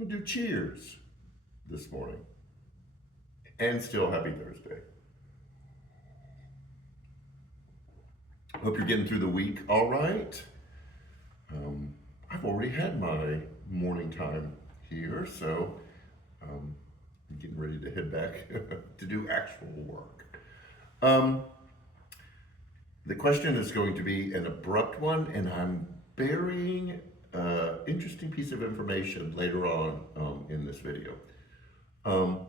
I'm gonna do cheers this morning. And still happy Thursday. Hope you're getting through the week all right. I've already had my morning time here, so I'm getting ready to head back to do actual work. Um, the question is going to be an abrupt one, and I'm burying an interesting piece of information later on in this video. Um,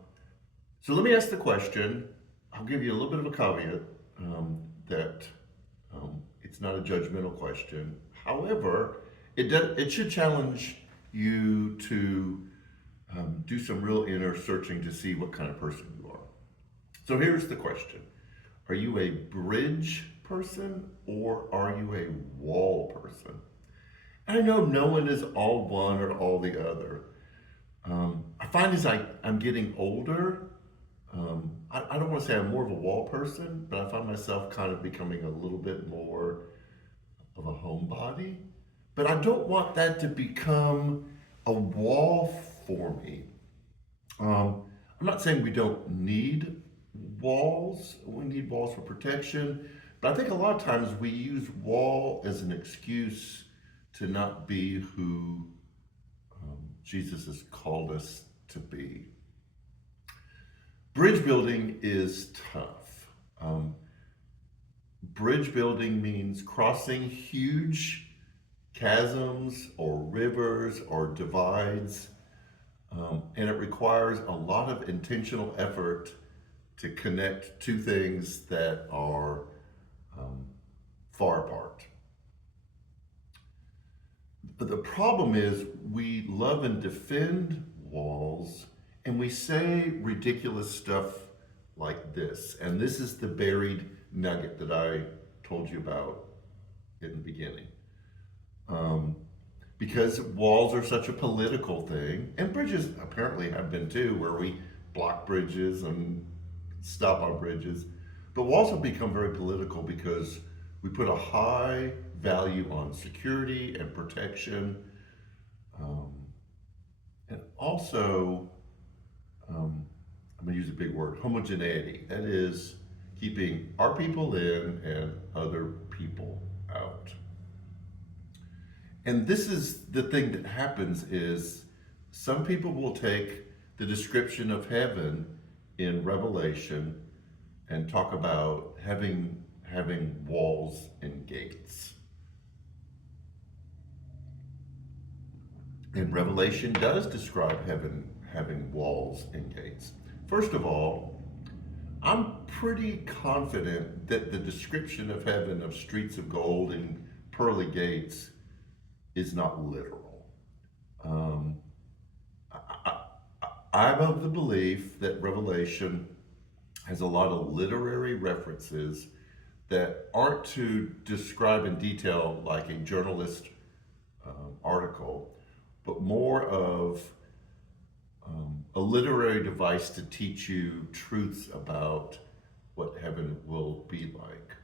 so let me ask the question. I'll give you a little bit of a caveat that it's not a judgmental question. However, it should challenge you to do some real inner searching to see what kind of person you are. So here's the question: are you a bridge person or are you a wall person? And I know no one is all one or all the other. I find as I'm getting older, I don't want to say I'm more of a wall person, but I find myself kind of becoming a little bit more of a homebody. But I don't want that to become a wall for me. I'm not saying we don't need walls. We need walls for protection. But I think a lot of times we use wall as an excuse to not be who Jesus has called us to be. Bridge building is tough. Bridge building means crossing huge chasms or rivers or divides, and it requires a lot of intentional effort to connect two things that are far apart. But the problem is we love and defend walls, and we say ridiculous stuff like this. And this is the buried nugget that I told you about in the beginning. Because walls are such a political thing, and bridges apparently have been too, where we block bridges and stop on bridges. But walls have become very political because we put a high value on security and protection, and also, I'm going to use a big word, homogeneity. That is keeping our people in and other people out. And this is the thing that happens is some people will take the description of heaven in Revelation and talk about having walls and gates. And Revelation does describe heaven having walls and gates. First of all, I'm pretty confident that the description of heaven of streets of gold and pearly gates is not literal. I'm of the belief that Revelation has a lot of literary references that aren't to describe in detail like a journalist article, but more of a literary device to teach you truths about what heaven will be like.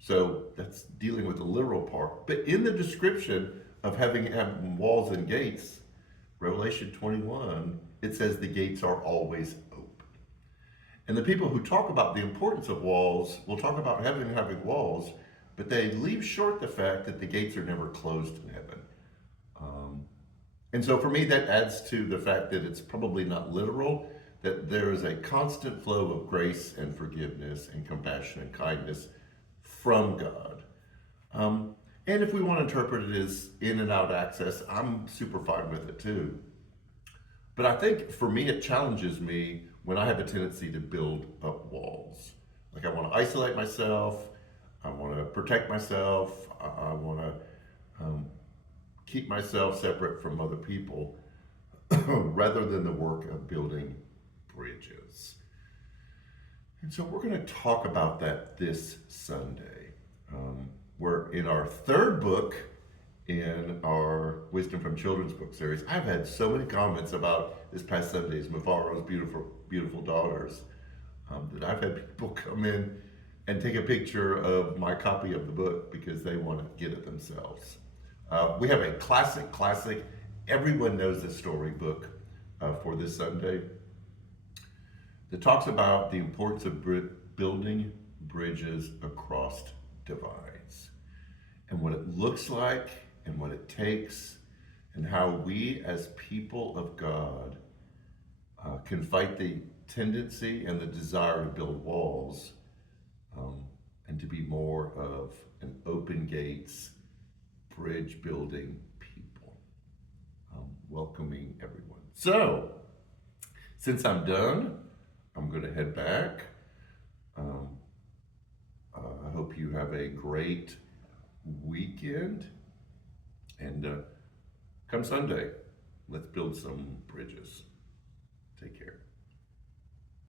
So that's dealing with the literal part. But in the description of having walls and gates, Revelation 21, it says the gates are always open. And the people who talk about the importance of walls will talk about heaven having walls, but they leave short the fact that the gates are never closed in heaven. And so for me, that adds to the fact that it's probably not literal, that there is a constant flow of grace and forgiveness and compassion and kindness from God. And if we want to interpret it as in and out access, I'm super fine with it too. But I think for me, it challenges me when I have a tendency to build up walls. Like I want to isolate myself, I want to protect myself, I want to keep myself separate from other people rather than the work of building bridges. And so we're going to talk about that this Sunday. We're in our third book in our Wisdom from Children's book series. I've had so many comments about this past Sunday's Mufaro's beautiful daughters that I've had people come in and take a picture of my copy of the book because they want to get it themselves. We have a classic Everyone knows the storybook for this Sunday that talks about the importance of building bridges across divides and what it looks like and what it takes and how we as people of God can fight the tendency and the desire to build walls and to be more of an open gates, bridge building people, welcoming everyone. So, since I'm done, I'm going to head back. I hope you have a great weekend. And come Sunday, let's build some bridges. Take care.